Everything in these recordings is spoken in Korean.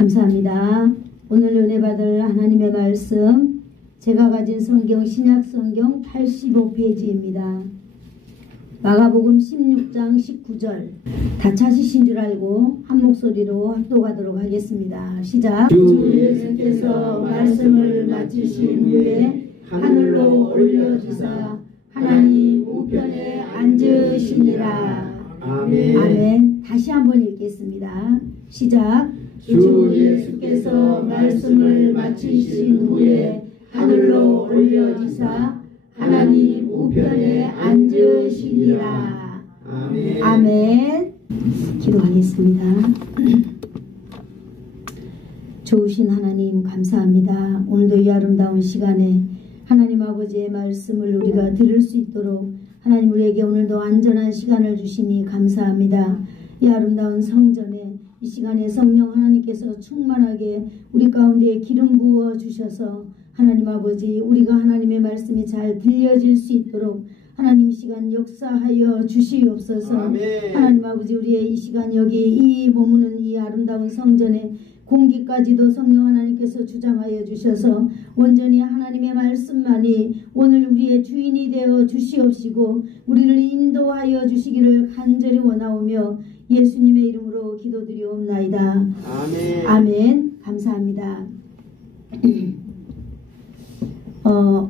감사합니다. 오늘 은혜 받을 하나님의 말씀, 제가 가진 성경 신약성경 85페이지입니다. 마가복음 16장 19절. 다 찾으신 줄 알고 한 목소리로 합독하도록 하겠습니다. 시작. 주 예수께서 말씀을 마치신 후에 하늘로 올려주사 하나님 우편에 앉으시니라. 아멘. 아멘. 다시 한번 읽겠습니다. 시작. 주 예수께서 말씀을 마치신 후에 하늘로 올려주사 하나님 우편에 앉으시니라. 아멘. 아멘. 기도하겠습니다. 좋으신 하나님 감사합니다. 오늘도 이 아름다운 시간에 하나님 아버지의 말씀을 우리가 들을 수 있도록 하나님 우리에게 오늘도 안전한 시간을 주시니 감사합니다. 이 아름다운 성전에 이 시간에 성령 하나님께서 충만하게 우리 가운데 기름 부어 주셔서 하나님 아버지 우리가 하나님의 말씀이 잘 들려질 수 있도록 하나님 이 시간 역사하여 주시옵소서. 아멘. 하나님 아버지 우리의 이 시간 여기 이 머무는 이 아름다운 성전에 공기까지도 성령 하나님께서 주장하여 주셔서 온전히 하나님의 말씀만이 오늘 우리의 주인이 되어 주시옵시고 우리를 인도하여 주시기를 간절히 원하오며 예수님의 이름으로 기도드리옵나이다. 아멘. 아멘. 감사합니다.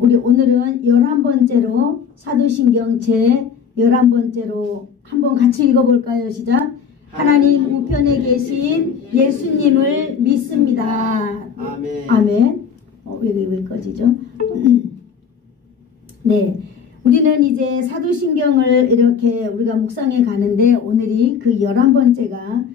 우리 오늘은 11번째로 사도신경 제 11번째로 한번 같이 읽어볼까요? 시작. 하나님 우편에 계신 예수님을 믿습니다. 아멘. 아멘. 왜 꺼지죠? 네. 우리는 이제 사도신경을 이렇게 우리가 묵상해 가는데 오늘이 그 11번째가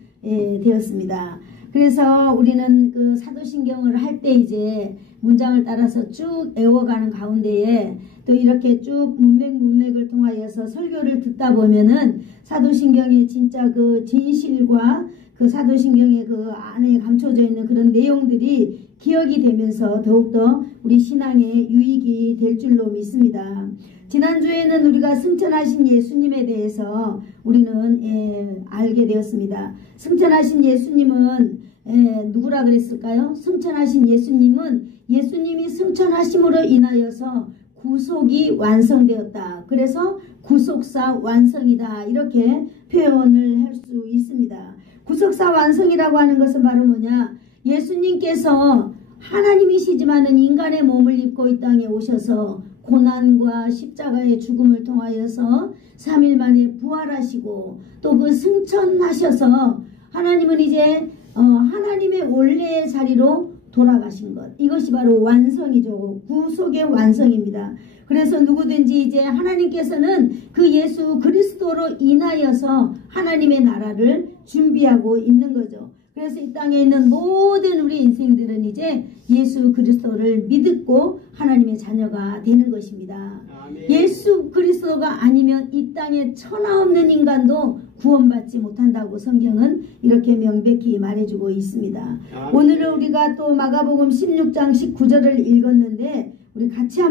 되었습니다. 그래서 우리는 그 사도신경을 할 때 이제 문장을 따라서 쭉 외워가는 가운데에 또 이렇게 쭉 문맥을 통하여서 설교를 듣다 보면은 사도신경의 진짜 그 진실과 그 사도신경의 그 안에 감춰져 있는 그런 내용들이 기억이 되면서 더욱더 우리 신앙에 유익이 될 줄로 믿습니다. 지난주에는 우리가 승천하신 예수님에 대해서 우리는 알게 되었습니다. 승천하신 예수님은 누구라 그랬을까요? 승천하신 예수님이 승천하심으로 인하여서 구속이 완성되었다. 그래서 구속사 완성이다. 이렇게 표현을 할 수 있습니다. 구속사 완성이라고 하는 것은 바로 뭐냐? 예수님께서 하나님이시지만은 인간의 몸을 입고 이 땅에 오셔서 고난과 십자가의 죽음을 통하여서 3일 만에 부활하시고 또 그 승천하셔서 하나님은 이제 하나님의 원래의 자리로 돌아가신 것. 이것이 바로 완성이죠. 구속의 완성입니다. 그래서 누구든지 이제 하나님께서는 그 예수 그리스도로 인하여서 하나님의 나라를 준비하고 있는 거죠. 그래서 이 땅에 있는 모든 우리 인생들은 이제 예수 그리스도를 믿고 하나님의 자녀가 되는 것입니다. 아멘. 예수 그리스도가 아니면 이 땅에 천하 없는 인간도 구원받지 못한다고 성경은 이렇게 명백히 말해주고 있습니다. 아멘. 오늘은 우리가 또 마가복음 16장 19절을 읽었는데 우리 같이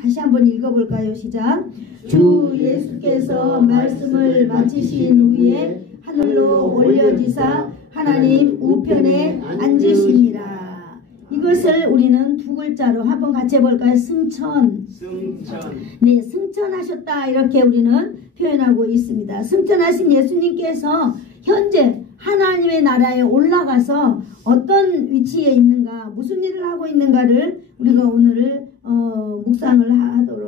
다시 한번 읽어볼까요? 시작. 주 예수께서 말씀을 마치신 후에 하늘로 올려지사 하나님 우편에 앉으시니라. 이것을 우리는 두 글자로 한번 같이 해볼까요? 승천. 네, 승천하셨다. 이렇게 우리는 표현하고 있습니다. 승천하신 예수님께서 현재 하나님의 나라에 올라가서 어떤 위치에 있는가, 무슨 일을 하고 있는가를 우리가 오늘 묵상을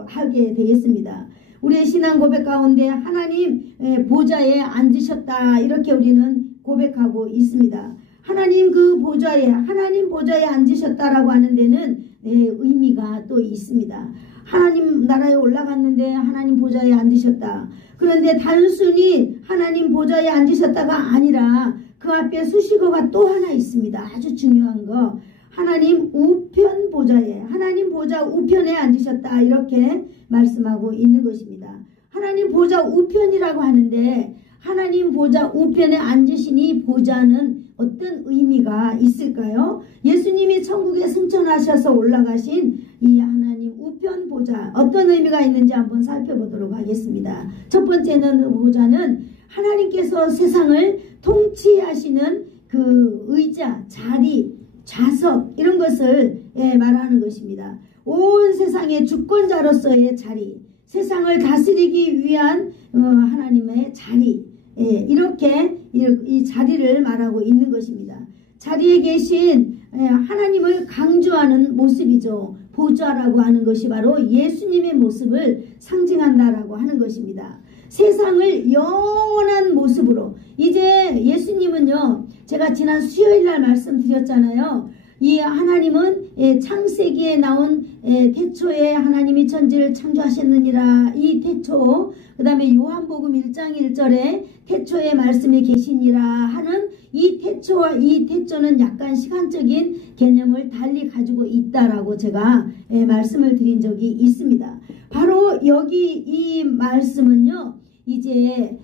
하게 되겠습니다. 우리의 신앙 고백 가운데 하나님 보좌에 앉으셨다. 이렇게 우리는 고백하고 있습니다. 하나님 보좌에 앉으셨다라고 하는 데는 의미가 또 있습니다. 하나님 나라에 올라갔는데 하나님 보좌에 앉으셨다. 그런데 단순히 하나님 보좌에 앉으셨다가 아니라 그 앞에 수식어가 또 하나 있습니다. 아주 중요한 거. 하나님 우편 보좌에, 하나님 보좌 우편에 앉으셨다. 이렇게 말씀하고 있는 것입니다. 하나님 보좌 우편이라고 하는데 하나님 보좌 우편에 앉으신 이 보좌는 어떤 의미가 있을까요? 예수님이 천국에 승천하셔서 올라가신 이 하나님 우편 보좌 어떤 의미가 있는지 한번 살펴보도록 하겠습니다. 첫 번째는 그 보좌는 하나님께서 세상을 통치하시는 그 의자, 자리, 좌석 이런 것을 말하는 것입니다. 온 세상의 주권자로서의 자리, 세상을 다스리기 위한 하나님의 자리, 이렇게 이 자리를 말하고 있는 것입니다. 자리에 계신 하나님을 강조하는 모습이죠. 보좌라고 하는 것이 바로 예수님의 모습을 상징한다라고 하는 것입니다. 세상을 영원한 모습으로, 이제 예수님은요, 제가 지난 수요일날 말씀드렸잖아요. 이 하나님은 창세기에 나온 태초에 하나님이 천지를 창조하셨느니라, 이 태초, 그 다음에 요한복음 1장 1절에 태초에 말씀이 계시니라 하는 이 태초와 이 태초는 약간 시간적인 개념을 달리 가지고 있다라고 제가 말씀을 드린 적이 있습니다. 바로 여기 이 말씀은요, 이제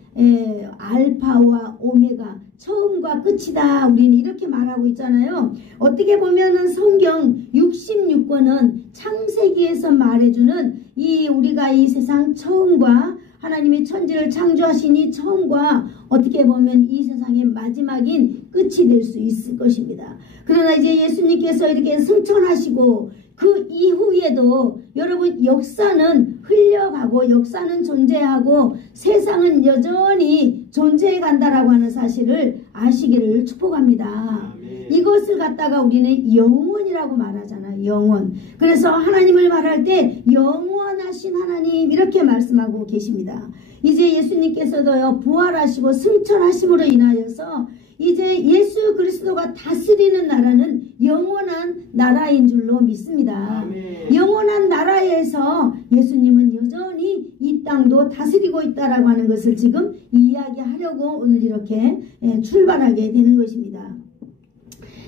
알파와 오메가, 처음과 끝이다, 우리는 이렇게 말하고 있잖아요. 어떻게 보면은 성경 66권은 창세기에서 말해주는 이 우리가 이 세상 처음과 하나님이 천지를 창조하시니 처음과 어떻게 보면 이 세상의 마지막인 끝이 될 수 있을 것입니다. 그러나 이제 예수님께서 이렇게 승천하시고 그 이후에도 여러분, 역사는 흘려가고 역사는 존재하고 세상은 여전히 존재해 간다라고 하는 사실을 아시기를 축복합니다. 이것을 갖다가 우리는 영원이라고 말하잖아요. 영원. 그래서 하나님을 말할 때 영원하신 하나님 이렇게 말씀하고 계십니다. 이제 예수님께서도요, 부활하시고 승천하심으로 인하여서 이제 예수 그리스도가 다스리는 나라는 영원한 나라인 줄로 믿습니다. 아멘. 영원한 나라에서 예수님은 여전히 이 땅도 다스리고 있다라고 하는 것을 지금 이야기하려고 오늘 이렇게 출발하게 되는 것입니다.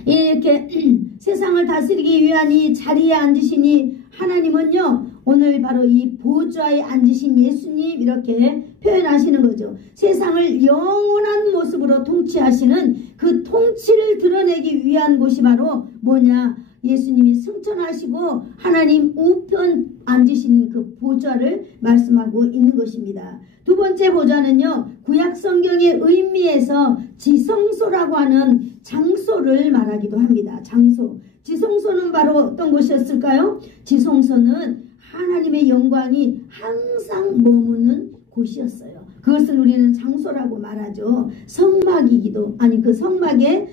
이렇게 세상을 다스리기 위한 이 자리에 앉으시니 하나님은요, 오늘 바로 이 보좌에 앉으신 예수님 이렇게 표현하시는 거죠. 세상을 영원한 모습으로 통치하시는 그 통치를 드러내기 위한 곳이 바로 뭐냐? 예수님이 승천하시고 하나님 우편 앉으신 그 보좌를 말씀하고 있는 것입니다. 두 번째 보좌는요, 구약 성경의 의미에서 지성소라고 하는 장소를 말하기도 합니다. 장소. 지성소는 바로 어떤 곳이었을까요? 지성소는 하나님의 영광이 항상 머무는 곳이었어요. 그것을 우리는 장소라고 말하죠. 성막이기도, 아니 그 성막의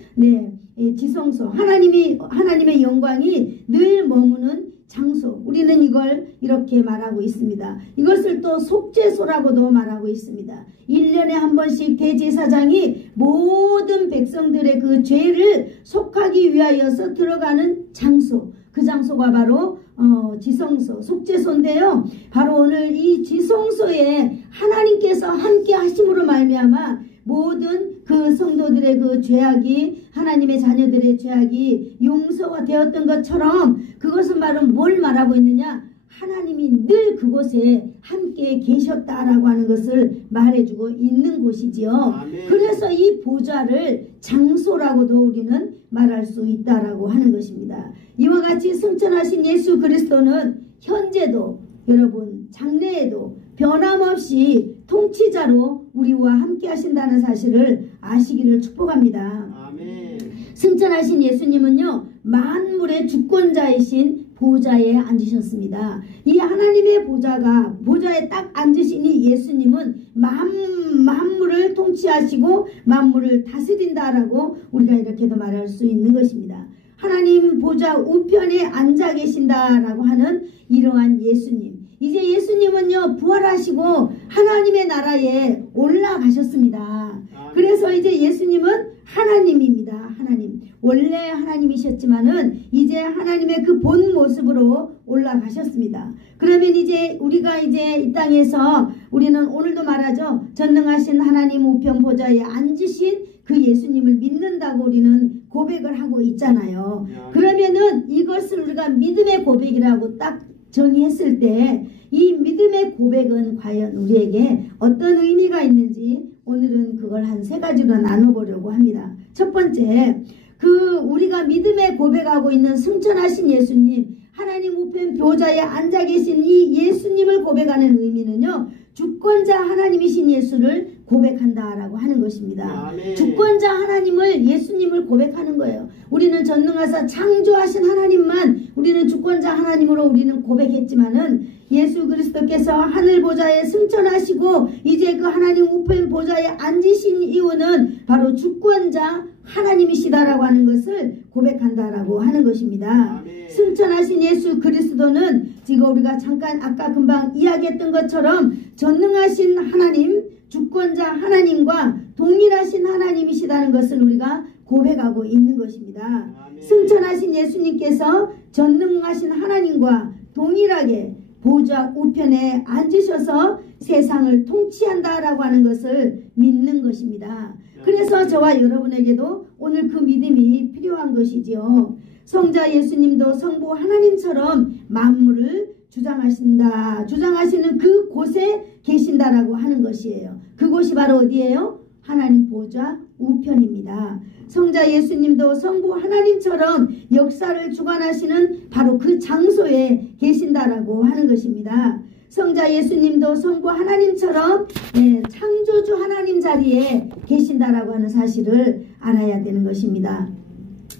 지성소, 하나님의 영광이 늘 머무는 장소, 우리는 이걸 이렇게 말하고 있습니다. 이것을 또 속죄소라고도 말하고 있습니다. 1년에 한 번씩 대제사장이 모든 백성들의 그 죄를 속하기 위하여서 들어가는 장소, 그 장소가 바로 지성소, 속죄소인데요. 바로 오늘 이 지성소에 하나님께서 함께 하심으로 말미암아 모든 그 성도들의 그 죄악이, 하나님의 자녀들의 죄악이 용서가 되었던 것처럼, 그것은 바로 뭘 말하고 있느냐? 하나님이 늘 그곳에 함께 계셨다라고 하는 것을 말해주고 있는 곳이지요. 아멘. 그래서 이 보좌를 장소라고도 우리는 말할 수 있다라고 하는 것입니다. 이와 같이 승천하신 예수 그리스도는 현재도, 여러분 장래에도 변함없이 통치자로 우리와 함께 하신다는 사실을 아시기를 축복합니다. 아멘. 승천하신 예수님은요, 만물의 주권자이신 보좌에 앉으셨습니다. 이 하나님의 보좌에 딱 앉으시니 예수님은 만물을 통치하시고 만물을 다스린다라고 우리가 이렇게도 말할 수 있는 것입니다. 하나님 보좌 우편에 앉아 계신다라고 하는 이러한 예수님. 이제 예수님은요, 부활하시고 하나님의 나라에 올라가셨습니다. 그래서 이제 예수님은 하나님입니다. 하나님. 원래 하나님이셨지만은 이제 하나님의 그 본 모습으로 올라가셨습니다. 그러면 이제 우리가 이제 이 땅에서 우리는 오늘도 말하죠. 전능하신 하나님 우편 보좌에 앉으신 그 예수님을 믿는다고 우리는 고백을 하고 있잖아요. 그러면은 이것을 우리가 믿음의 고백이라고 딱 정의했을 때 이 믿음의 고백은 과연 우리에게 어떤 의미가 있는지 오늘은 그걸 한 3가지로 나눠보려고 합니다. 첫 번째, 우리가 믿음의 고백하고 있는 승천하신 예수님, 하나님 우편 보좌에 앉아 계신 이 예수님을 고백하는 의미는요, 주권자 하나님이신 예수를 고백한다라고 하는 것입니다. 아멘. 주권자 하나님을, 예수님을 고백하는 거예요. 우리는 전능하사 창조하신 하나님만 우리는 주권자 하나님으로 우리는 고백했지만은 예수 그리스도께서 하늘 보좌에 승천하시고 이제 그 하나님 우편 보좌에 앉으신 이유는 바로 주권자 하나님이시다라고 하는 것을 고백한다라고 하는 것입니다. 아멘. 승천하신 예수 그리스도는 지금 우리가 잠깐 아까 금방 이야기했던 것처럼 전능하신 하나님, 주권자 하나님과 동일하신 하나님이시다는 것을 우리가 고백하고 있는 것입니다. 아멘. 승천하신 예수님께서 전능하신 하나님과 동일하게 보좌 우편에 앉으셔서 세상을 통치한다라고 하는 것을 믿는 것입니다. 그래서 저와 여러분에게도 오늘 그 믿음이 필요한 것이지요. 성자 예수님도 성부 하나님처럼 만물을 주장하시는 그 곳에 계신다라고 하는 것이에요. 그곳이 바로 어디예요? 하나님 보좌 우편입니다. 성자 예수님도 성부 하나님처럼 역사를 주관하시는 바로 그 장소에 계신다라고 하는 것입니다. 성자 예수님도 성부 하나님처럼 창조주 하나님 자리에 계신다라고 하는 사실을 알아야 되는 것입니다.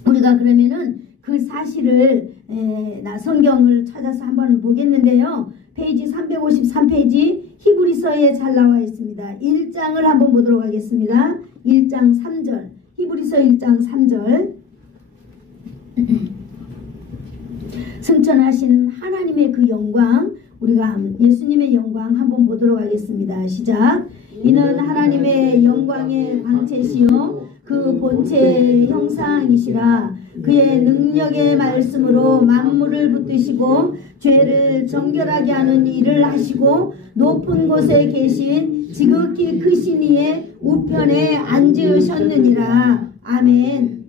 우리가 그러면은 그 사실을 나 성경을 찾아서 한번 보겠는데요. 페이지 353페이지 히브리서에 잘 나와 있습니다. 1장을 한번 보도록 하겠습니다. 1장 3절 히브리서 1장 3절 승천하신 하나님의 그 영광, 우리가 예수님의 영광 한번 보도록 하겠습니다. 시작. 이는 하나님의 영광의 광채시요 그 본체의 형상이시라. 그의 능력의 말씀으로 만물을 붙드시고 죄를 정결하게 하는 일을 하시고 높은 곳에 계신 지극히 크신 이의 우편에 앉으셨느니라. 아멘.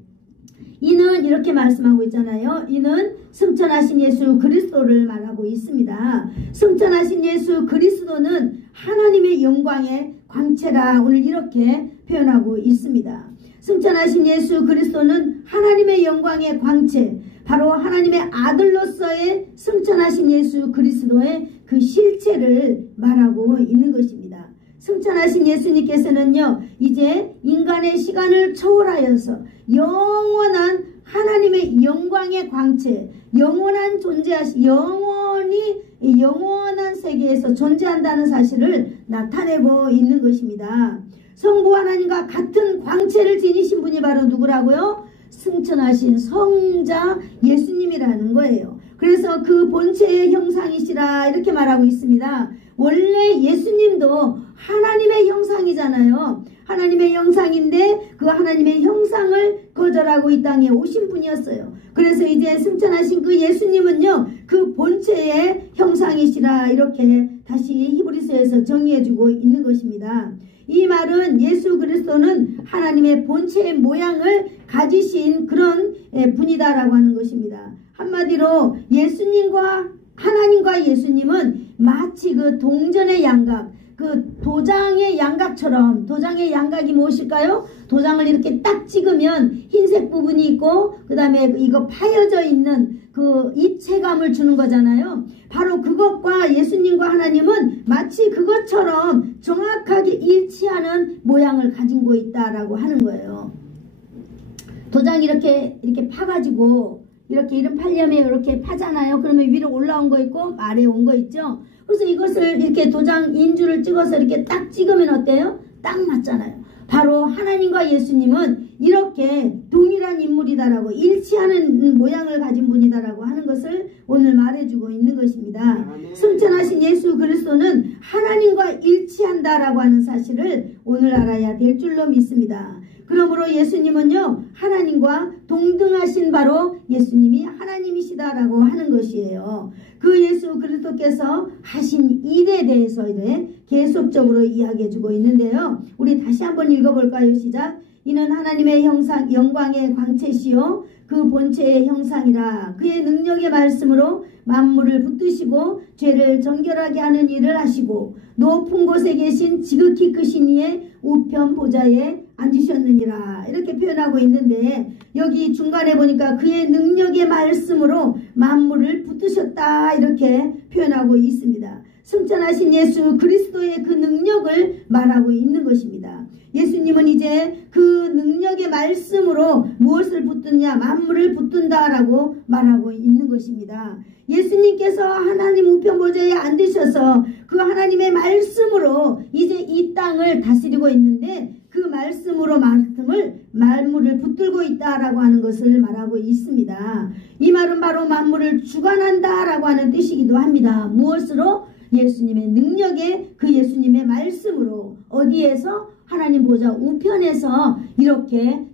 이는 이렇게 말씀하고 있잖아요. 이는 승천하신 예수 그리스도를 말하고 있습니다. 승천하신 예수 그리스도는 하나님의 영광의 광채라 오늘 이렇게 표현하고 있습니다. 승천하신 예수 그리스도는 하나님의 영광의 광채, 바로 하나님의 아들로서의 승천하신 예수 그리스도의 그 실체를 말하고 있는 것입니다. 승천하신 예수님께서는요, 이제 인간의 시간을 초월하여서 영원한 하나님의 영광의 광채, 영원한 영원한 세계에서 존재한다는 사실을 나타내고 있는 것입니다. 성부 하나님과 같은 광채를 지니신 분이 바로 누구라고요? 승천하신 성자 예수님이라는 거예요. 그래서 그 본체의 형상이시라 이렇게 말하고 있습니다. 원래 예수님도 하나님의 형상이잖아요. 하나님의 형상인데 그 하나님의 형상을 거절하고 이 땅에 오신 분이었어요. 그래서 이제 승천하신 그 예수님은요, 그 본체의 형상이시라 이렇게 다시 히브리서에서 정의해주고 있는 것입니다. 이 말은 예수 그리스도는 하나님의 본체의 모양을 가지신 그런 분이다라고 하는 것입니다. 한마디로 예수님과 하나님과 예수님은 마치 그 동전의 양각, 그 도장의 양각처럼, 도장의 양각이 무엇일까요? 도장을 이렇게 딱 찍으면 흰색 부분이 있고 그 다음에 이거 파여져 있는 그 입체감을 주는 거잖아요. 바로 그것과 예수님과 하나님은 마치 그것처럼 정확하게 일치하는 모양을 가지고 있다라고 하는 거예요. 도장이 이렇게 파가지고 이렇게 이름 팔려면 이렇게 파잖아요. 그러면 위로 올라온 거 있고 아래에 온 거 있죠. 그래서 이것을 이렇게 도장 인주를 찍어서 이렇게 딱 찍으면 어때요? 딱 맞잖아요. 바로 하나님과 예수님은 이렇게 동일한 인물이다라고, 일치하는 모양을 가진 분이다라고 하는 것을 오늘 말해주고 있는 것입니다. 승천하신 예수 그리스도는 하나님과 일치한다라고 하는 사실을 오늘 알아야 될 줄로 믿습니다. 그러므로 예수님은요, 하나님과 동등하신 바로 예수님이 하나님이시다라고 하는 것이에요. 그 예수 그리스도께서 하신 일에 대해서 이제 계속적으로 이야기해주고 있는데요. 우리 다시 한번 읽어볼까요? 시작. 이는 하나님의 형상, 영광의 광채시요 그 본체의 형상이라. 그의 능력의 말씀으로 만물을 붙드시고 죄를 정결하게 하는 일을 하시고 높은 곳에 계신 지극히 크신 이의 우편 보좌에 앉으셨느니라. 이렇게 표현하고 있는데 여기 중간에 보니까 그의 능력의 말씀으로 만물을 붙드셨다 이렇게 표현하고 있습니다. 승천하신 예수 그리스도의 그 능력을 말하고 있는 것입니다. 예수님은 이제 그 능력의 말씀으로 무엇을 붙드냐? 만물을 붙든다라고 말하고 있는 것입니다. 예수님께서 하나님 우편 보좌에 앉으셔서 그 하나님의 말씀으로 이제 이 땅을 다스리고 있는데 그 말씀으로 만물을 붙들고 있다라고 하는 것을 말하고 있습니다. 이 말은 바로 만물을 주관한다라고 하는 뜻이기도 합니다. 무엇으로? 예수님의 능력에 그 예수님의 말씀으로 어디에서? 하나님 보좌 우편에서 이렇게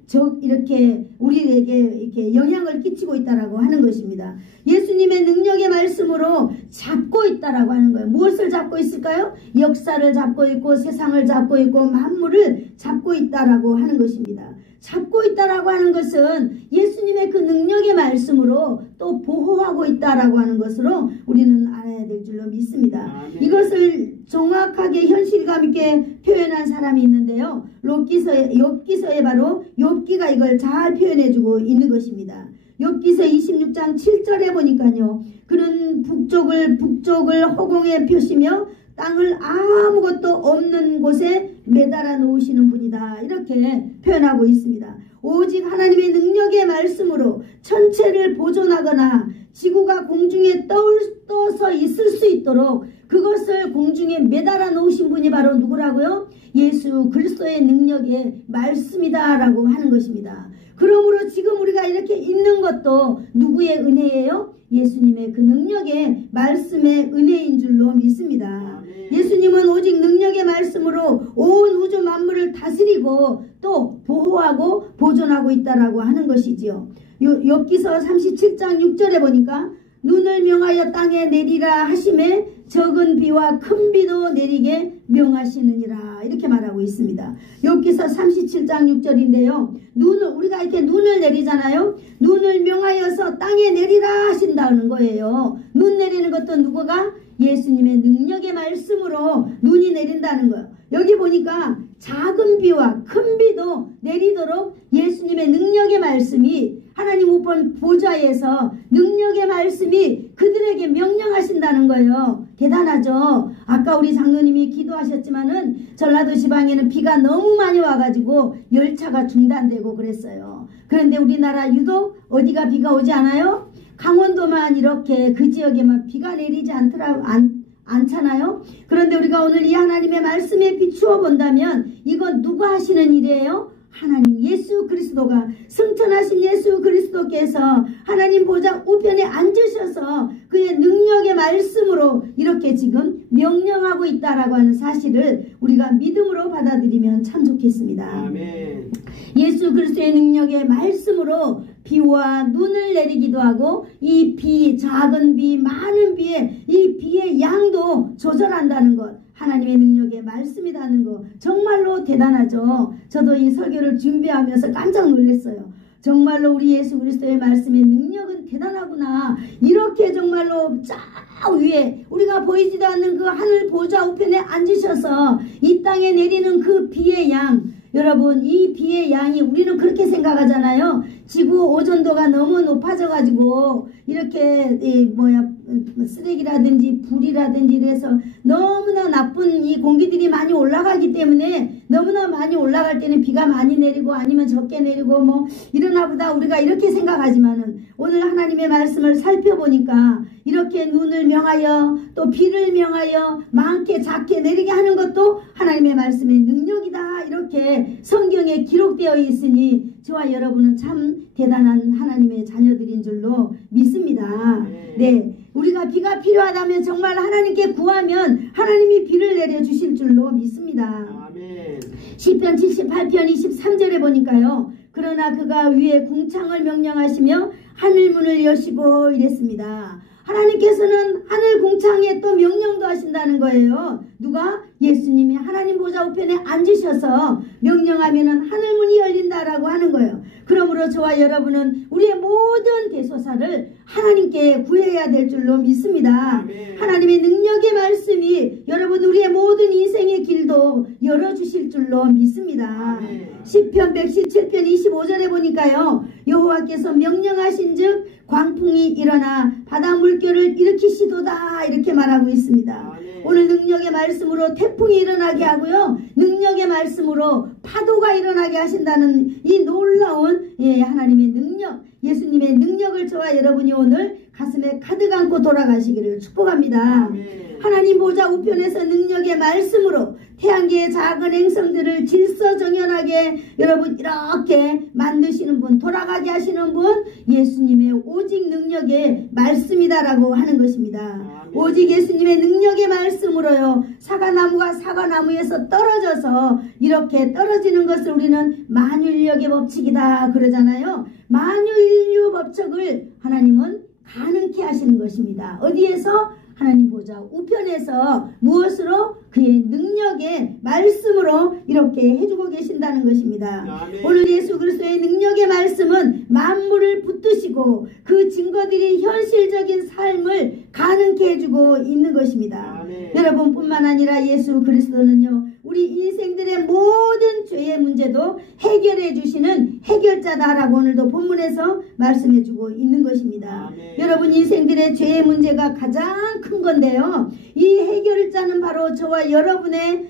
우리에게 이렇게 영향을 끼치고 있다라고 하는 것입니다. 예수님의 능력의 말씀으로 잡고 있다라고 하는 거예요. 무엇을 잡고 있을까요? 역사를 잡고 있고 세상을 잡고 있고 만물을 잡고 있다라고 하는 것입니다. 잡고 있다라고 하는 것은 예수님의 그 능력의 말씀으로 또 보호하고 있다라고 하는 것으로 우리는 알아야 될 줄로 믿습니다. 이것을 정확하게 현실감 있게 표현한 사람이 있는데요. 욥기서에 바로 욥기가 이걸 잘 표현해주고 있는 것입니다. 욥기서 26장 7절에 보니까요. 그는 북쪽을 허공에 펴시며 땅을 아무것도 없는 곳에 매달아 놓으시는 분이다. 이렇게 표현하고 있습니다. 오직 하나님의 능력의 말씀으로 천체를 보존하거나 지구가 공중에 떠서 있을 수 있도록 그것을 공중에 매달아 놓으신 분이 바로 누구라고요? 예수 그리스도의 능력의 말씀이다라고 하는 것입니다. 그러므로 지금 우리가 이렇게 있는 것도 누구의 은혜예요? 예수님의 그 능력의 말씀의 은혜인 줄로 믿습니다. 예수님은 오직 능력의 말씀으로 온 우주 만물을 다스리고 또 보호하고 보존하고 있다라고 하는 것이지요. 욥기서 37장 6절에 보니까 눈을 명하여 땅에 내리라 하심에 적은 비와 큰 비도 내리게 명하시느니라 이렇게 말하고 있습니다. 욥기서 37장 6절인데요. 우리가 이렇게 눈을 내리잖아요. 눈을 명하여서 땅에 내리라 하신다는 거예요. 눈 내리는 것도 누구가? 예수님의 능력의 말씀으로 눈이 내린다는 거예요. 여기 보니까 작은 비와 큰 비도 내리도록 예수님의 능력의 말씀이 하나님 우편 보좌에서 능력의 말씀이 그들에게 명령하신다는 거예요. 대단하죠. 아까 우리 장로님이 기도하셨지만은 전라도 지방에는 비가 너무 많이 와가지고 열차가 중단되고 그랬어요. 그런데 우리나라 유독 어디가 비가 오지 않아요? 강원도만 이렇게 그 지역에만 비가 내리지 않잖아요. 그런데 우리가 오늘 이 하나님의 말씀에 비추어 본다면 이건 누가 하시는 일이에요? 하나님 예수 그리스도가 승천하신 예수 그리스도께서 하나님 보좌 우편에 앉으셔서 그의 능력의 말씀으로 이렇게 지금 명령하고 있다라고 하는 사실을 우리가 믿음으로 받아들이면 참 좋겠습니다. 아멘. 예수 그리스도의 능력의 말씀으로 비와 눈을 내리기도 하고 이 비, 작은 비, 많은 비에 이 비의 양도 조절한다는 것, 하나님의 능력의 말씀이라는 거 정말로 대단하죠. 저도 이 설교를 준비하면서 깜짝 놀랐어요. 정말로 우리 예수 그리스도의 말씀의 능력은 대단하구나. 이렇게 정말로 쫙 위에 우리가 보이지도 않는 그 하늘 보좌 우편에 앉으셔서 이 땅에 내리는 그 비의 양, 여러분 이 비의 양이 우리는 그렇게 생각하잖아요. 지구 오존도가 너무 높아져 가지고 이렇게 쓰레기라든지 불이라든지 이래서 너무나 나쁜 이 공기들이 많이 올라가기 때문에 너무나 많이 올라갈 때는 비가 많이 내리고 아니면 적게 내리고 뭐 이러나 보다 우리가 이렇게 생각하지만은 오늘 하나님의 말씀을 살펴보니까 이렇게 눈을 명하여 또 비를 명하여 많게 작게 내리게 하는 것도 하나님의 말씀의 능력이다. 이렇게 성경에 기록되어 있으니 저와 여러분은 참 대단한 하나님의 자녀들인 줄로 믿습니다. 네, 우리가 비가 필요하다면 정말 하나님께 구하면 하나님이 비를 내려주실 줄로 믿습니다. 아멘. 시편 78편 23절에 보니까요. 그러나 그가 위에 궁창을 명령하시며 하늘문을 여시고 이랬습니다. 하나님께서는 하늘 궁창에 또 명령도 하신다는 거예요. 누가? 예수님이 하나님 보좌 우편에 앉으셔서 명령하면은 하늘문이 열린다라고 하는 거예요. 그러므로 저와 여러분은 우리의 모든 대소사를 하나님께 구해야 될 줄로 믿습니다. 아멘. 하나님의 능력의 말씀이 여러분 우리의 모든 인생의 길도 열어주실 줄로 믿습니다. 아멘. 시편 117편 25절에 보니까요. 여호와께서 명령하신 즉 광풍이 일어나 바다 물결을 일으키시도다 이렇게 말하고 있습니다. 아멘. 오늘 능력의 말씀으로 태풍이 일어나게 하고요. 능력의 말씀으로 파도가 일어나게 하신다는 이 놀라운 하나님의 능력, 예수님의 능력을 저와 여러분이 오늘 가슴에 가득 안고 돌아가시기를 축복합니다. 하나님 보좌 우편에서 능력의 말씀으로 태양계의 작은 행성들을 질서정연하게 여러분 이렇게 만드시는 분, 돌아가게 하시는 분, 예수님의 오직 능력의 말씀이다라고 하는 것입니다. 오직 예수님의 능력의 말씀으로요, 사과나무가 사과나무에서 떨어져서 이렇게 떨어지는 것을 우리는 만유인력의 법칙이다 그러잖아요. 만유인류 법칙을 하나님은 가능케 하시는 것입니다. 어디에서? 하나님 보좌 우편에서 무엇으로? 그의 능력의 말씀으로 이렇게 해주고 계신다는 것입니다. 오늘 예수 그리스도의 능력의 말씀은 만물을 붙드시고 그 증거들이 현실적인 삶을 가능케 해주고 있는 것입니다. 여러분뿐만 아니라 예수 그리스도는요, 우리 인생들의 모든 죄의 문제도 해결해 주시는 해결자다라고 오늘도 본문에서 말씀해주고 있는 것입니다. 여러분 인생들의 죄의 문제가 가장 큰 건데요, 이 해결자는 바로 저와 여러분의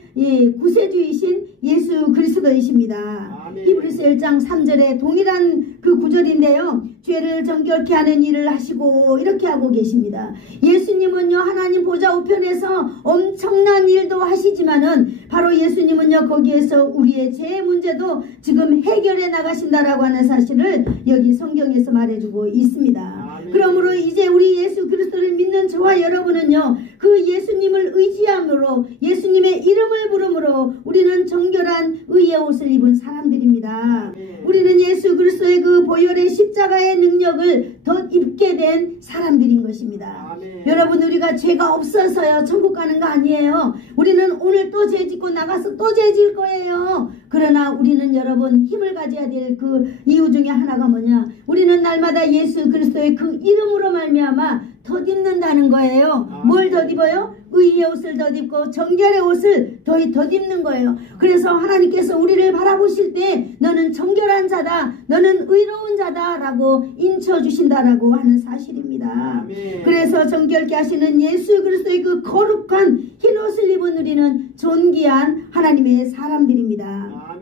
구세주이신 예수 그리스도이십니다. 히브리서 1장 3절에 동일한 그 구절인데요, 죄를 정결케 하는 일을 하시고 이렇게 하고 계십니다. 예수님은요, 하나님 보좌 우편에서 엄청난 일도 하시지만은 바로 예수님은요, 거기에서 우리의 죄의 문제도 지금 해결해 나가신다라고 하는 사실을 여기 성경에서 말해주고 있습니다. 그러므로 이제 우리 예수 그리스도를 믿는 저와 여러분은요, 그 예수님을 의지함으로 예수님의 이름을 부름으로 우리는 정결한 의의 옷을 입은 사람들입니다. 우리는 예수 그리스도의 그 보혈의 십자가의 능력을 덧입게 된 사람들인 것입니다. 여러분, 우리가 죄가 없어서요 천국 가는 거 아니에요. 우리는 오늘 또 죄 짓고 나가서 또 죄 질 거예요. 그러나 우리는 여러분 힘을 가져야 될 그 이유 중에 하나가 뭐냐, 우리는 날마다 예수 그리스도의 그 이름으로 말미암아 덧입는다는 거예요. 뭘 덧입어요? 의의 옷을 덧입고 정결의 옷을 덧입는 거예요. 그래서 하나님께서 우리를 바라보실 때 너는 정결한 자다, 너는 의로운 자다 라고 인쳐주신다라고 하는 사실입니다. 그래서 정결케 하시는 예수 그리스도의 그 거룩한 흰옷을 입은 우리는 존귀한 하나님의 사람들입니다.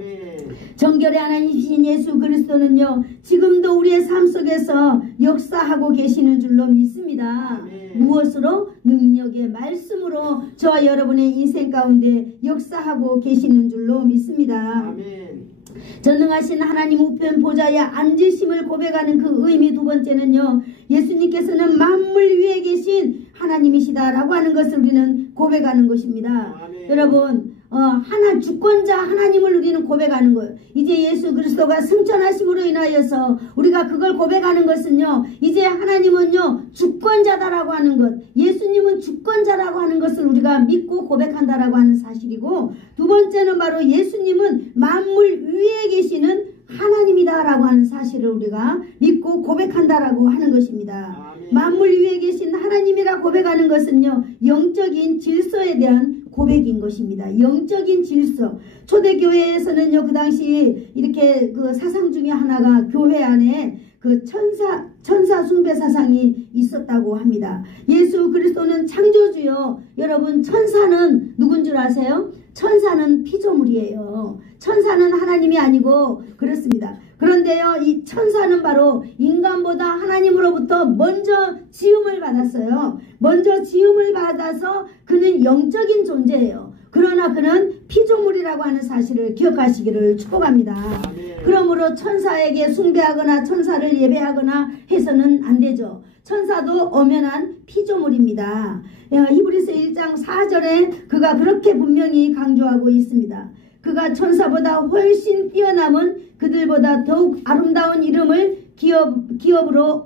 정결의 하나님이신 예수 그리스도는요, 지금도 우리의 삶 속에서 역사하고 계시는 줄로 믿습니다. 무엇으로? 능력의 말씀으로 저와 여러분의 인생 가운데 역사하고 계시는 줄로 믿습니다. 전능하신 하나님 우편 보좌에 앉으심을 고백하는 그 의미 두 번째는요, 예수님께서는 만물 위에 계신 하나님이시다라고 하는 것을 우리는 고백하는 것입니다. 여러분, 하나 주권자 하나님을 우리는 고백하는 거예요. 이제 예수 그리스도가 승천하심으로 인하여서 우리가 그걸 고백하는 것은요, 이제 하나님은요 주권자다라고 하는 것, 예수님은 주권자라고 하는 것을 우리가 믿고 고백한다라고 하는 사실이고, 두 번째는 바로 예수님은 만물 위에 계시는 하나님이다라고 하는 사실을 우리가 믿고 고백한다라고 하는 것입니다. 만물 위에 계신 하나님이라 고백하는 것은요, 영적인 질서에 대한 고백인 것입니다. 영적인 질서. 초대교회에서는요, 그 당시 이렇게 그 사상 중에 하나가 교회 안에 그 천사 숭배 사상이 있었다고 합니다. 예수 그리스도는 창조주요. 여러분, 천사는 누군 줄 아세요? 천사는 피조물이에요. 천사는 하나님이 아니고 그렇습니다. 그런데요, 이 천사는 바로 인간보다 하나님으로부터 먼저 지음을 받았어요. 먼저 지음을 받아서 그는 영적인 존재예요. 그러나 그는 피조물이라고 하는 사실을 기억하시기를 축복합니다. 그러므로 천사에게 숭배하거나 천사를 예배하거나 해서는 안 되죠. 천사도 엄연한 피조물입니다. 히브리서 1장 4절에 그가 그렇게 분명히 강조하고 있습니다. 그가 천사보다 훨씬 뛰어남은 그들보다 더욱 아름다운 이름을 기업으로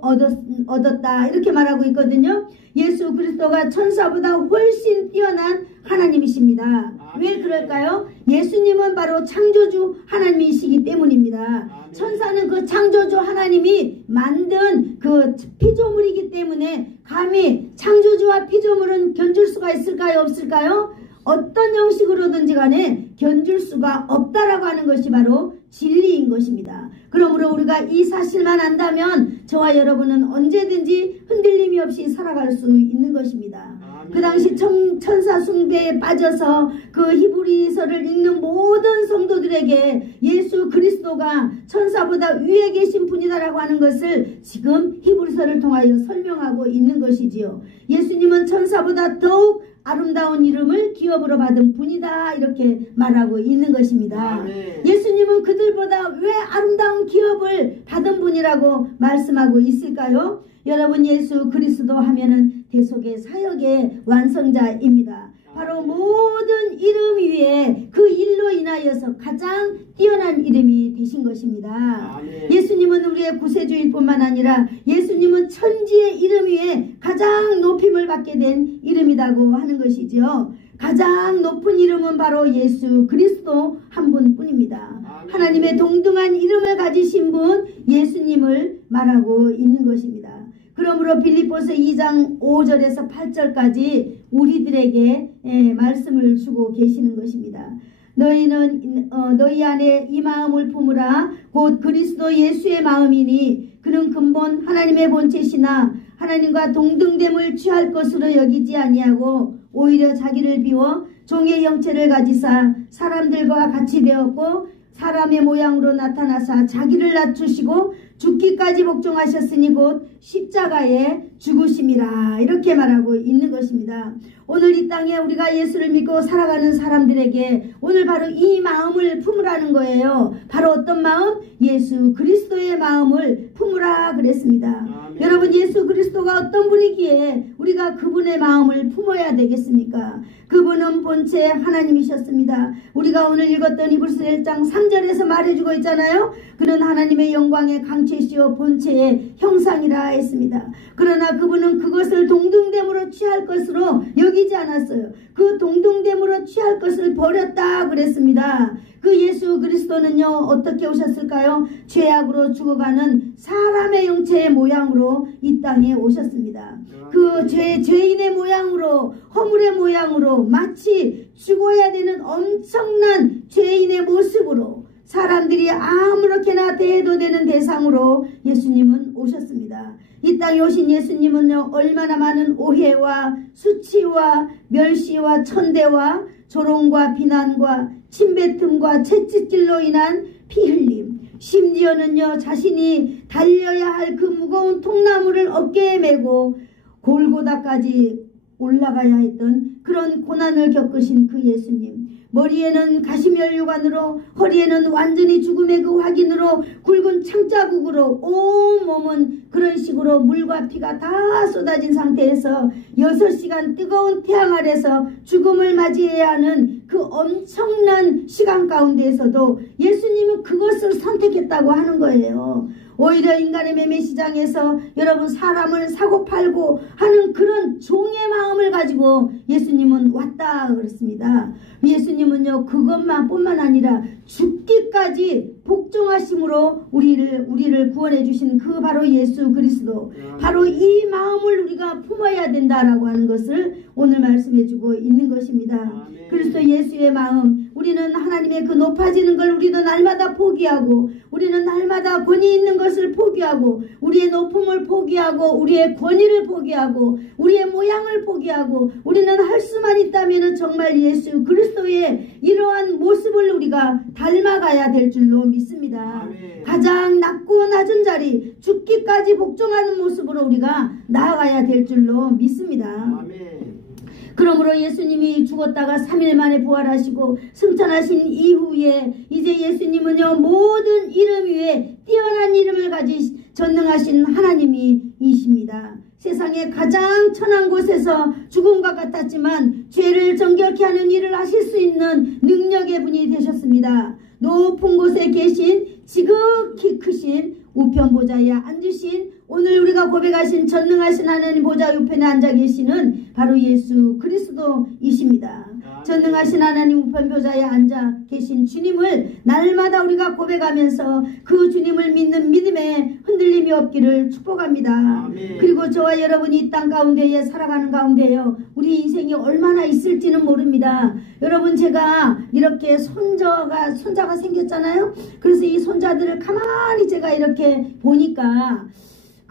얻었다, 이렇게 말하고 있거든요. 예수 그리스도가 천사보다 훨씬 뛰어난 하나님이십니다. 왜 그럴까요? 예수님은 바로 창조주 하나님이시기 때문입니다. 천사는 그 창조주 하나님이 만든 그 피조물이기 때문에 감히 창조주와 피조물은 견줄 수가 있을까요? 없을까요? 어떤 형식으로든지 간에 견줄 수가 없다라고 하는 것이 바로 진리인 것입니다. 그러므로 우리가 이 사실만 안다면 저와 여러분은 언제든지 흔들림이 없이 살아갈 수 있는 것입니다. 그 당시 천사 숭배에 빠져서 그 히브리서를 읽는 모든 성도들에게 예수 그리스도가 천사보다 위에 계신 분이다라고 하는 것을 지금 히브리서를 통하여 설명하고 있는 것이지요. 예수님은 천사보다 더욱 아름다운 이름을 기업으로 받은 분이다, 이렇게 말하고 있는 것입니다. 예수님은 그들보다 왜 아름다운 기업을 받은 분이라고 말씀하고 있을까요? 여러분, 예수 그리스도 하면은 대속의 사역의 완성자입니다. 바로 모든 이름 위에 그 일로 인하여서 가장 뛰어난 이름이 되신 것입니다. 예수님은 우리의 구세주일 뿐만 아니라 예수님은 천지의 이름 위에 가장 높임을 받게 된 이름이라고 하는 것이죠. 가장 높은 이름은 바로 예수 그리스도 한 분뿐입니다. 하나님의 동등한 이름을 가지신 분 예수님을 말하고 있는 것입니다. 그러므로 빌립보서 2장 5절에서 8절까지 우리들에게 말씀을 주고 계시는 것입니다. 너희는 너희 안에 이 마음을 품으라. 곧 그리스도 예수의 마음이니 그는 근본 하나님의 본체시나 하나님과 동등됨을 취할 것으로 여기지 아니하고 오히려 자기를 비워 종의 형체를 가지사 사람들과 같이 되었고 사람의 모양으로 나타나사 자기를 낮추시고 죽기까지 복종하셨으니 곧 십자가에 죽으심이라, 이렇게 말하고 있는 것입니다. 오늘 이 땅에 우리가 예수를 믿고 살아가는 사람들에게 오늘 바로 이 마음을 품으라는 거예요. 바로 어떤 마음? 예수 그리스도의 마음을 품으라 그랬습니다. 아멘. 여러분, 예수 그리스도가 어떤 분이기에 우리가 그분의 마음을 품어야 되겠습니까? 그분은 본체 하나님이셨습니다. 우리가 오늘 읽었던 히브리서 1장 3절에서 말해주고 있잖아요. 그는 하나님의 영광의 강체시오 본체의 형상이라 했습니다. 그러나 그분은 그것을 동등됨으로 취할 것으로 여기지 않았어요. 그 동등됨으로 취할 것을 버렸다 그랬습니다. 그 예수 그리스도는요, 어떻게 오셨을까요? 죄악으로 죽어가는 사람의 형체의 모양으로 이 땅에 오셨습니다. 그 죄인의 모양으로, 허물의 모양으로, 마치 죽어야 되는 엄청난 죄인의 모습으로, 사람들이 아무렇게나 대해도 되는 대상으로 예수님은 오셨습니다. 이 땅에 오신 예수님은요, 얼마나 많은 오해와 수치와 멸시와 천대와 조롱과 비난과 침뱉음과 채찍질로 인한 피 흘림, 심지어는요 자신이 달려야 할 그 무거운 통나무를 어깨에 메고 골고다까지 올라가야 했던 그런 고난을 겪으신 그 예수님, 머리에는 가시면류관으로, 허리에는 완전히 죽음의 그 확인으로, 굵은 창자국으로 온 몸은 그런 식으로 물과 피가 다 쏟아진 상태에서 6시간 뜨거운 태양 아래서 죽음을 맞이해야 하는 그 엄청난 시간 가운데에서도 예수님은 그것을 선택했다고 하는 거예요. 오히려 인간의 매매 시장에서 여러분 사람을 사고 팔고 하는 그런 종의 마음을 가지고 예수님은 왔다 그랬습니다. 예수님은요, 그것만 뿐만 아니라 죽기까지 복종하심으로 우리를 구원해 주신 그 바로 예수 그리스도, 바로 이 마음을 우리가 품어야 된다라고 하는 것을 오늘 말씀해 주고 있는 것입니다. 그리스도 예수의 마음, 우리는 하나님의 그 높아지는 걸 우리는 날마다 포기하고, 우리는 날마다 권위 있는 것을 포기하고, 우리의 높음을 포기하고, 우리의 권위를 포기하고, 우리의 모양을 포기하고, 우리는 할 수만 있다면 정말 예수 그리스도의 이러한 모습을 우리가 닮아가야 될 줄로 믿습니다. 아멘. 가장 낮고 낮은 자리, 죽기까지 복종하는 모습으로 우리가 나아가야 될 줄로 믿습니다. 아멘. 그러므로 예수님이 죽었다가 3일 만에 부활하시고 승천하신 이후에 이제 예수님은요, 모든 이름 위에 뛰어난 이름을 가진 전능하신 하나님이십니다. 세상에 가장 천한 곳에서 죽음과 같았지만 죄를 정결케 하는 일을 하실 수 있는 능력의 분이 되셨습니다. 높은 곳에 계신 지극히 크신 우편 보좌에 앉으신, 오늘 우리가 고백하신 전능하신 하나님 보좌 우편에 앉아 계시는 바로 예수 그리스도이십니다. 전능하신 하나님 우편 보좌에 앉아 계신 주님을 날마다 우리가 고백하면서 그 주님을 믿는 믿음에 흔들림이 없기를 축복합니다. 아멘. 그리고 저와 여러분이 이 땅 가운데에 살아가는 가운데요, 우리 인생이 얼마나 있을지는 모릅니다. 여러분, 제가 이렇게 손자가 생겼잖아요. 그래서 이 손자들을 가만히 제가 이렇게 보니까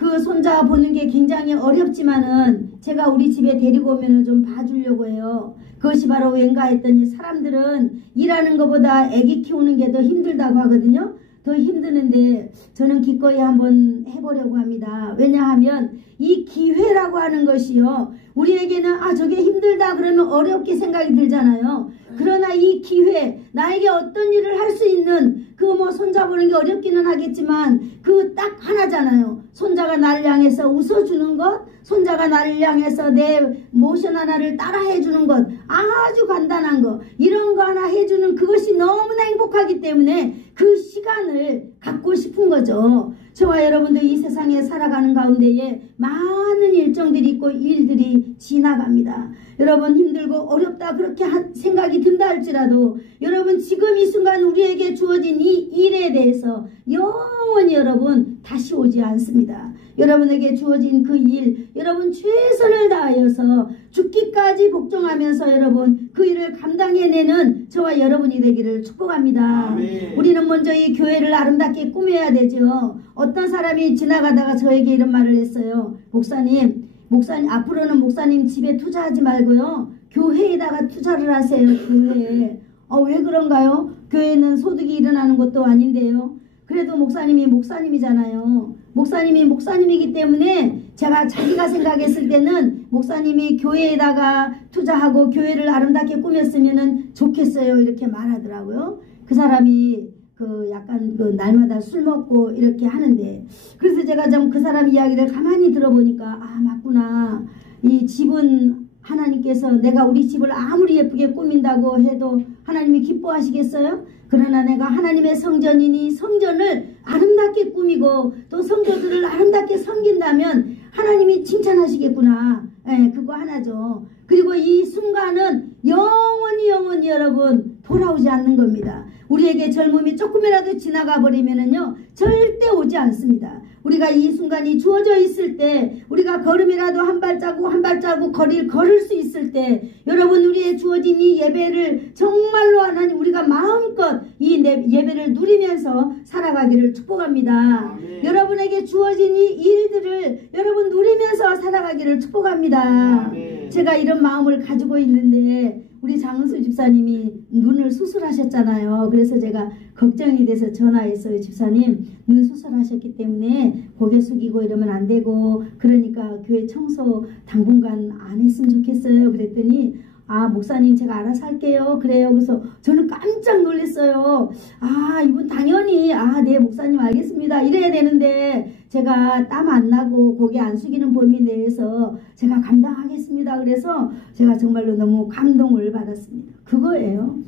그 손자 보는 게 굉장히 어렵지만은 제가 우리 집에 데리고 오면 좀 봐주려고 해요. 그것이 바로 왠가 했더니 사람들은 일하는 것보다 아기 키우는 게 더 힘들다고 하거든요. 더 힘드는데 저는 기꺼이 한번 해보려고 합니다. 왜냐하면 이 기회라고 하는 것이요, 우리에게는 저게 힘들다 그러면 어렵게 생각이 들잖아요. 그러나 이 기회, 나에게 어떤 일을 할 수 있는 그 뭐 손자 보는 게 어렵기는 하겠지만 그 딱 하나잖아요. 손자가 나를 향해서 웃어주는 것, 손자가 나를 향해서 내 모션 하나를 따라 해주는 것, 아주 간단한 거, 이런 거 하나 해주는 그것이 너무나 행복하기 때문에 그 시간을 갖고 싶은 거죠. 저와 여러분들 이 세상에 살아가는 가운데에 많은 일정들이 있고 일들이 지나갑니다. 여러분 힘들고 어렵다 그렇게 생각이 든다 할지라도 여러분 지금 이 순간 우리에게 주어진 이 일에 대해서 영원히 여러분 다시 오지 않습니다. 여러분에게 주어진 그 일, 여러분 최선을 다하여서 죽기까지 복종하면서 여러분 그 일을 감당해내는 저와 여러분이 되기를 축복합니다. 아멘. 우리는 먼저 이 교회를 아름답게 꾸며야 되죠. 어떤 사람이 지나가다가 저에게 이런 말을 했어요. 목사님 앞으로는 목사님 집에 투자하지 말고요, 교회에다가 투자를 하세요. 교회에. 왜 그런가요? 교회는 소득이 일어나는 것도 아닌데요. 그래도 목사님이 목사님이잖아요. 목사님이 목사님이기 때문에 자기가 생각했을 때는 목사님이 교회에다가 투자하고 교회를 아름답게 꾸몄으면 좋겠어요. 이렇게 말하더라고요. 그 사람이 약간 날마다 술 먹고 이렇게 하는데, 그래서 제가 좀 그 사람 이야기를 가만히 들어보니까 맞구나. 이 집은 하나님께서 내가 우리 집을 아무리 예쁘게 꾸민다고 해도 하나님이 기뻐하시겠어요? 그러나 내가 하나님의 성전이니 성전을 아름답게 꾸미고 또 성도들을 아름답게 섬긴다면 하나님이 칭찬하시겠구나. 그거 하나죠. 그리고 이 순간은 영원히 여러분 돌아오지 않는 겁니다. 우리에게 젊음이 조금이라도 지나가 버리면은요 절대 오지 않습니다. 우리가 이 순간이 주어져 있을 때, 우리가 걸음이라도 한 발자국 거리를 걸을 수 있을 때, 여러분 우리의 주어진 이 예배를 정말로 하나님 우리가 마음껏 이 예배를 누리면서 살아가기를 축복합니다. 아멘. 여러분에게 주어진 이 일들을 여러분 누리면서 살아가기를 축복합니다. 아멘. 제가 이런 마음을 가지고 있는데 우리 장은수 집사님이 눈을 수술하셨잖아요. 그래서 제가 걱정이 돼서 전화했어요. 집사님, 눈 수술하셨기 때문에 고개 숙이고 이러면 안 되고, 그러니까 교회 청소 당분간 안 했으면 좋겠어요. 그랬더니 목사님 제가 알아서 할게요. 그래요. 그래서 저는 깜짝 놀랐어요. 이분 당연히 네 목사님 알겠습니다 이래야 되는데, 제가 땀 안 나고 고개 안 숙이는 범위 내에서 제가 감당하겠습니다. 그래서 제가 정말로 너무 감동을 받았습니다. 그거예요.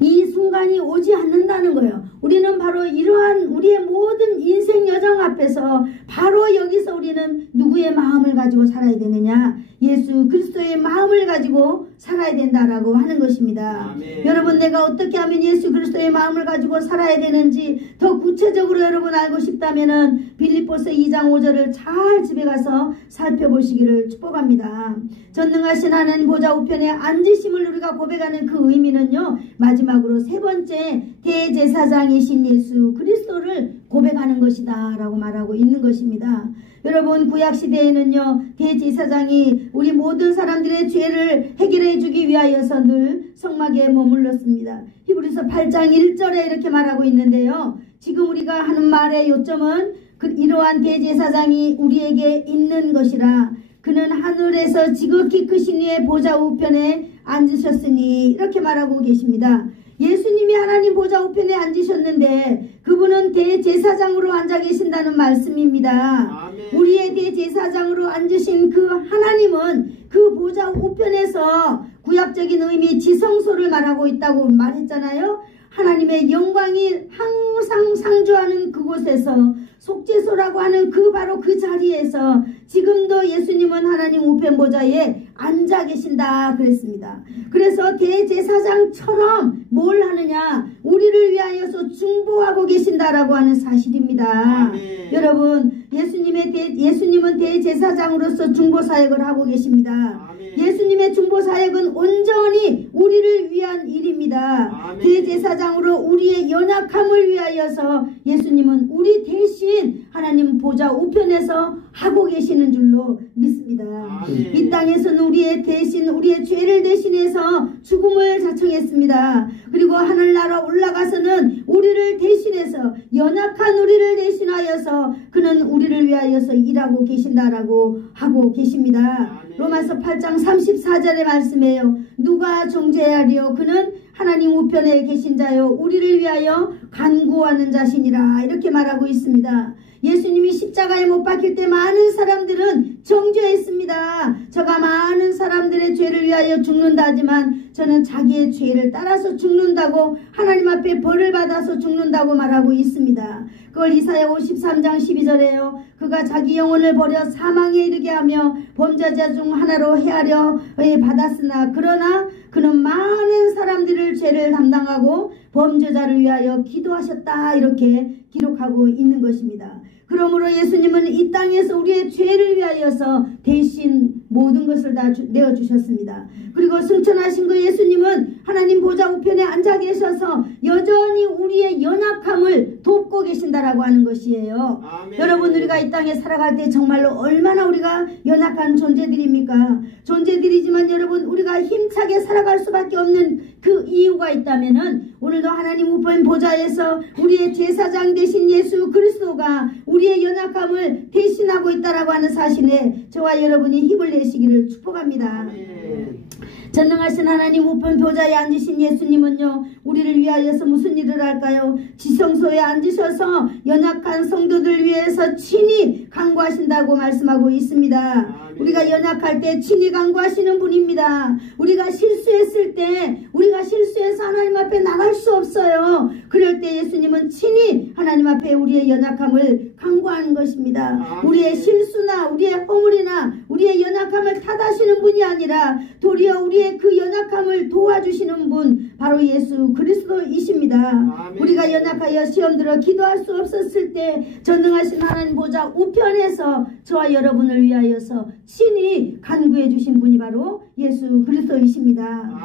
이 순간이 오지 않는다는 거예요. 우리는 바로 이러한 우리의 모든 인생 여정 앞에서 바로 여기서 우리는 누구의 마음을 가지고 살아야 되느냐? 예수 그리스도의 마음을 가지고 살아야 된다라고 하는 것입니다. 아멘. 여러분, 내가 어떻게 하면 예수 그리스도의 마음을 가지고 살아야 되는지 더 구체적으로 여러분 알고 싶다면은 빌립보서 2장 5절을 잘 집에 가서 살펴보시기를 축복합니다. 전능하신 하나님 보좌 우편에 앉으심을 우리가 고백하는 그 의미는요, 마지막으로 세 번째 대제사장이신 예수 그리스도를 고백하는 것이다 라고 말하고 있는 것입니다. 여러분, 구약시대에는요 대제사장이 우리 모든 사람들의 죄를 해결해 주기 위하여서 늘 성막에 머물렀습니다. 히브리서 8장 1절에 이렇게 말하고 있는데요, 지금 우리가 하는 말의 요점은 이러한 대제사장이 우리에게 있는 것이라. 그는 하늘에서 지극히 크신 이의 보좌 우편에 앉으셨으니, 이렇게 말하고 계십니다. 예수님이 하나님 보좌 우편에 앉으셨는데 그분은 대제사장으로 앉아 계신다는 말씀입니다. 아멘. 우리의 대제사장으로 앉으신 그 하나님은 그 보좌 우편에서 구약적인 의미 지성소를 말하고 있다고 말했잖아요. 하나님의 영광이 항상 상주하는 그곳에서, 속죄소라고 하는 바로 그 자리에서 지금도 예수님은 하나님 우편 보좌에 앉아 계신다 그랬습니다. 그래서 대제사장처럼 뭘 하느냐? 우리를 위하여서 중보하고 계신다라고 하는 사실입니다. 아멘. 여러분, 예수님은 대제사장으로서 중보사역을 하고 계십니다. 아멘. 예수님의 중보사역은 온전히 우리를 위한 일입니다. 아멘. 대제사장으로 우리의 연약함을 위하여서 예수님은 우리 대신 하나님 보좌 우편에서 하고 계시는 줄로 믿습니다. 아멘. 이 땅에서는 우리의 대신 우리의 죄를 대신해서 죽음을 자청했습니다. 그리고 하늘나라 올라가서는 우리를 대신해서 연약한 우리를 대신하여서 그는 우리를 위하여서 일하고 계신다라고 하고 계십니다. 아멘. 로마서 8장 34절의 말씀이에요. 누가 정죄하리요? 그는 하나님 우편에 계신 자요 우리를 위하여 간구하는 자신이라 이렇게 말하고 있습니다. 예수님이 십자가에 못 박힐 때 많은 사람들은 정죄했습니다. 저가 많은 사람들의 죄를 위하여 죽는다 하지만 저는 자기의 죄를 따라서 죽는다고 하나님 앞에 벌을 받아서 죽는다고 말하고 있습니다. 그걸 이사야 53장 12절에요. 그가 자기 영혼을 버려 사망에 이르게 하며 범죄자 중 하나로 헤아려 받았으나 그러나 그는 많은 사람들의 죄를 담당하고 범죄자를 위하여 기도하셨다 이렇게 기록하고 있는 것입니다. 그러므로 예수님은 이 땅에서 우리의 죄를 위하여서 대신 모든 것을 다 내어주셨습니다. 그리고 승천하신 그 예수님은 하나님 보좌 우편에 앉아 계셔서 여전히 우리의 연약함을 돕고 계신다라고 하는 것이에요. 아멘. 여러분 우리가 이 땅에 살아갈 때 정말로 얼마나 우리가 연약한 존재들입니까? 존재들이지만 여러분 우리가 힘차게 살아갈 수밖에 없는 그 이유가 있다면은 오늘도 하나님 우편 보좌에서 우리의 제사장 되신 예수 그리스도가 우리의 연약함을 대신하고 있다라고 하는 사실에 저와 여러분이 힘을 내시기를 축복합니다. 아멘. 전능하신 하나님 우편 보좌에 앉으신 예수님은요 우리를 위하여서 무슨 일을 할까요? 지성소에 앉으셔서 연약한 성도들 위해서 친히 간구하신다고 말씀하고 있습니다. 아멘. 우리가 연약할 때 친히 간구하시는 분입니다. 우리가 실수했을 때 우리가 실수해서 하나님 앞에 나갈 수 없어요. 그럴 때 예수님은 친히 하나님 앞에 우리의 연약함을 간구하는 것입니다. 아멘. 우리의 실수나 우리의 허물이나 우리의 연약함을 탓하시는 분이 아니라 도리어 우리의 그 연약함을 도와주시는 분 바로 예수 그리스도이십니다. 아멘. 우리가 연약하여 시험 들어 기도할 수 없었을 때 전능하신 하나님 보좌 우편에서 저와 여러분을 위하여서 친히 간구해 주신 분이 바로 예수 그리스도이십니다.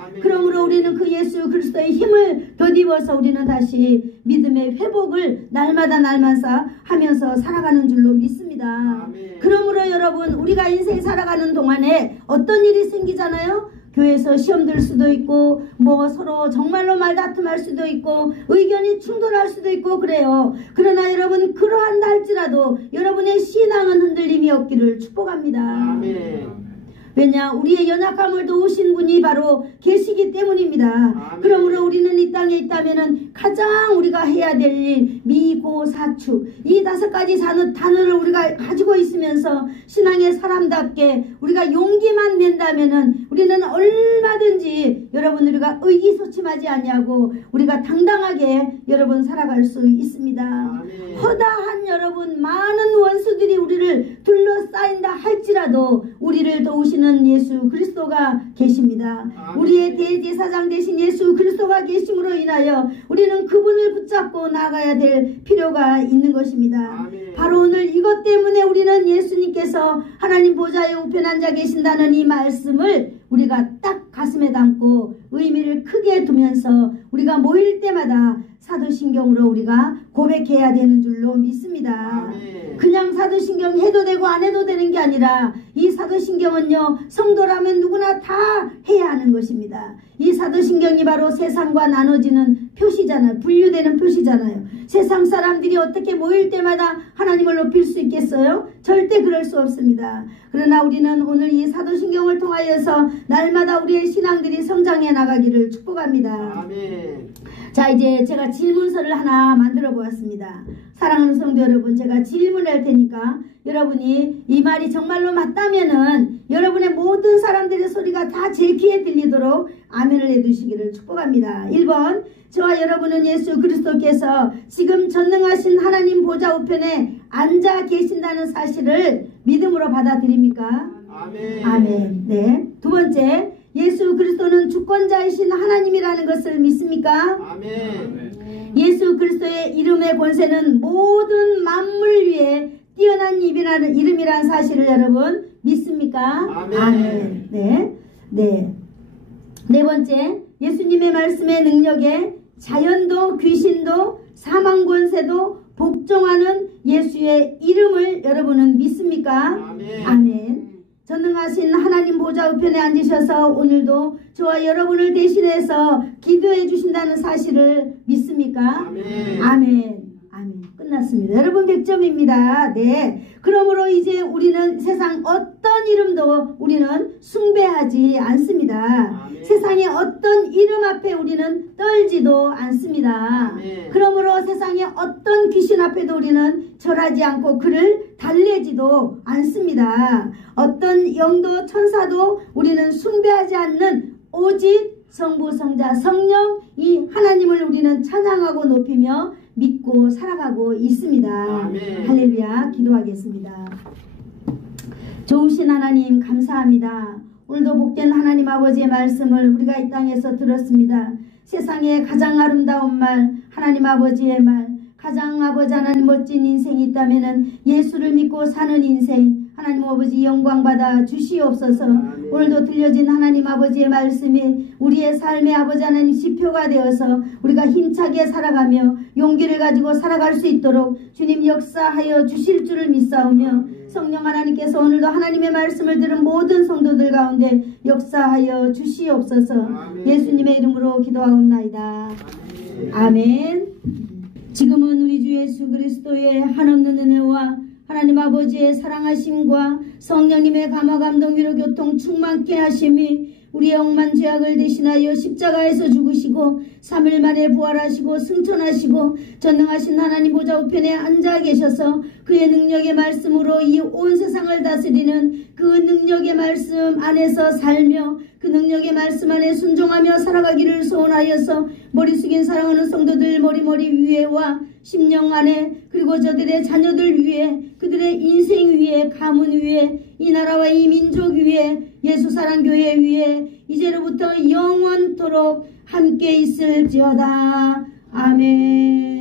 아멘. 그러므로 우리는 그 예수 그리스도의 힘을 덧입어서 우리는 다시 믿음의 회복을 날마다 하면서 살아가는 줄로 믿습니다. 아멘. 그러므로 여러분 우리가 인생 살아가는 동안에 어떤 일이 생기잖아요. 교회에서 시험 들 수도 있고 뭐 서로 정말로 말다툼할 수도 있고 의견이 충돌할 수도 있고 그래요. 그러나 여러분 그러한다 할지라도 여러분의 신앙은 흔들림이 없기를 축복합니다. 아멘. 왜냐 우리의 연약함을 도우신 분이 바로 계시기 때문입니다. 아멘. 그러므로 우리는 이 땅에 있다면은 가장 우리가 해야 될 일 미고사축 이 5가지 단어를 우리가 가지고 있으면서 신앙의 사람답게 우리가 용기만 낸다면은 우리는 얼마든지 여러분 우리가 의기소침하지 않냐고 우리가 당당하게 여러분 살아갈 수 있습니다. 아멘. 허다한 여러분 많은 원수들이 우리를 둘러싸인다 할지라도 우리를 도우시는 예수 그리스도가 계십니다. 아멘. 우리의 대제사장 되신 예수 그리스도가 계심으로 인하여 우리는 그분을 붙잡고 나가야 될 필요가 있는 것입니다. 아멘. 바로 오늘 이것 때문에 우리는 예수님께서 하나님 보좌에 우편 앉아 계신다는 이 말씀을 우리가 딱 가슴에 담고 의미를 크게 두면서 우리가 모일 때마다 사도신경으로 우리가 고백해야 되는 줄로 믿습니다. 아멘. 그냥 사도신경 해도 되고 안 해도 되는 게 아니라 이 사도신경은요 성도라면 누구나 다 해야 하는 것입니다. 이 사도신경이 바로 세상과 나눠지는 표시잖아요. 분류되는 표시잖아요. 세상 사람들이 어떻게 모일 때마다 하나님을 높일 수 있겠어요? 절대 그럴 수 없습니다. 그러나 우리는 오늘 이 사도신경을 통하여서 날마다 우리의 신앙들이 성장해 나가기를 축복합니다. 아멘. 자 이제 제가 질문서를 하나 만들어 보았습니다. 사랑하는 성도 여러분 제가 질문할 테니까 여러분이 이 말이 정말로 맞다면은 여러분의 모든 사람들의 소리가 다 제 귀에 들리도록 아멘을 해두시기를 축복합니다. 1번 저와 여러분은 예수 그리스도께서 지금 전능하신 하나님 보좌 우편에 앉아 계신다는 사실을 믿음으로 받아들입니까? 아멘. 아멘. 네. 두 번째 예수 그리스도는 주권자이신 하나님이라는 것을 믿습니까? 아멘. 예수 그리스도의 이름의 권세는 모든 만물 위에 뛰어난 이름이라는 사실을 여러분 믿습니까? 아멘. 네. 네. 네 번째 예수님의 말씀의 능력에 자연도 귀신도 사망 권세도 복종하는 예수의 이름을 여러분은 믿습니까? 아멘. 아멘. 전능하신 하나님 보좌 우편에 앉으셔서 오늘도 저와 여러분을 대신해서 기도해 주신다는 사실을 믿습니까? 아멘. 아멘. 아멘. 끝났습니다. 여러분 100점입니다. 네. 그러므로 이제 우리는 세상 어떤 이름도 우리는 숭배하지 않습니다. 아멘. 세상의 어떤 이름 앞에 우리는 떨지도 않습니다. 아멘. 그러므로 세상의 어떤 귀신 앞에도 우리는 절하지 않고 그를 달래지도 않습니다. 어떤 영도 천사도 우리는 숭배하지 않는 오직 성부 성자 성령 이 하나님을 우리는 찬양하고 높이며 믿고 살아가고 있습니다. 아멘. 할렐루야. 기도하겠습니다. 좋으신 하나님 감사합니다. 오늘도 복된 하나님 아버지의 말씀을 우리가 이 땅에서 들었습니다. 세상에 가장 아름다운 말 하나님 아버지의 말 가장 아버지 하나님 멋진 인생이 있다면 예수를 믿고 사는 인생 하나님 아버지 영광받아 주시옵소서. 아멘. 오늘도 들려진 하나님 아버지의 말씀이 우리의 삶의 아버지 하나님 지표가 되어서 우리가 힘차게 살아가며 용기를 가지고 살아갈 수 있도록 주님 역사하여 주실 줄을 믿사오며 성령 하나님께서 오늘도 하나님의 말씀을 들은 모든 성도들 가운데 역사하여 주시옵소서. 아멘. 예수님의 이름으로 기도하옵나이다. 아멘. 지금은 우리 주 예수 그리스도의 한없는 은혜와 하나님 아버지의 사랑하심과 성령님의 감화 감동 위로 교통 충만케 하심이 우리의 억만 죄악을 대신하여 십자가에서 죽으시고 3일 만에 부활하시고 승천하시고 전능하신 하나님 보좌 우편에 앉아 계셔서 그의 능력의 말씀으로 이 온 세상을 다스리는 그 능력의 말씀 안에서 살며 그 능력의 말씀 안에 순종하며 살아가기를 소원하여서 머리 숙인 사랑하는 성도들 머리 위에와 심령 안에 그리고 저들의 자녀들 위에 그들의 인생 위에 가문 위에 이 나라와 이 민족 위에 예수사랑교회 위에 이제로부터 영원토록 함께 있을지어다. 아멘.